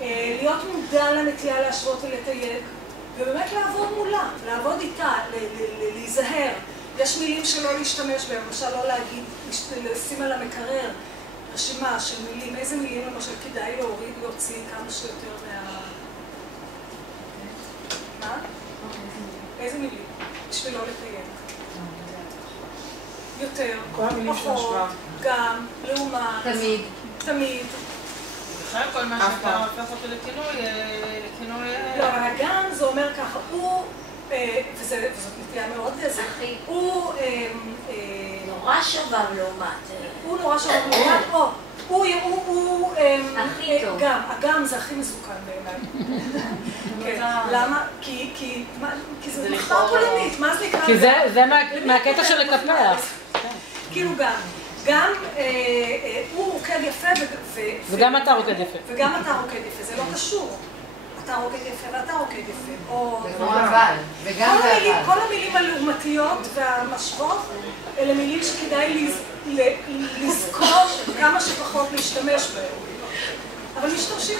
להיות מודע לנטייה להשוות ולתייג, ובאמת לעבוד מולה, לעבוד איתה, להיזהר. יש מילים שלא להשתמש בהם, למשל לא להגיד, לשים על המקרר רשימה של מילים, איזה מילים למשל כדאי להוריד, להוציא כמה שיותר מה... מה? איזה מילים? בשביל לא לתייג. יותר, פחות, גם, לעומת, תמיד. בכלל כל מה שאתה הופך אותו לכינוי... לא, אבל גם זה אומר ככה, הוא, וזאת נטייה מאוד איזה, הוא... נורא שובב לעומת. הוא נורא שובב לעומת, הוא הכי טוב. גם זה הכי מסוכן בעיניי. למה? כי זה מחתר פולנית, מה זה נקרא? כי זה מהקטע של לקפח. כאילו גם הוא רוקד יפה וגם אתה רוקד יפה. וגם אתה רוקד יפה, זה לא קשור. אתה רוקד יפה ואתה רוקד יפה. וגם כל המילים הלעומתיות והמשוואות אלה מילים שכדאי לזכור כמה שפחות להשתמש בהן. אבל משתמשים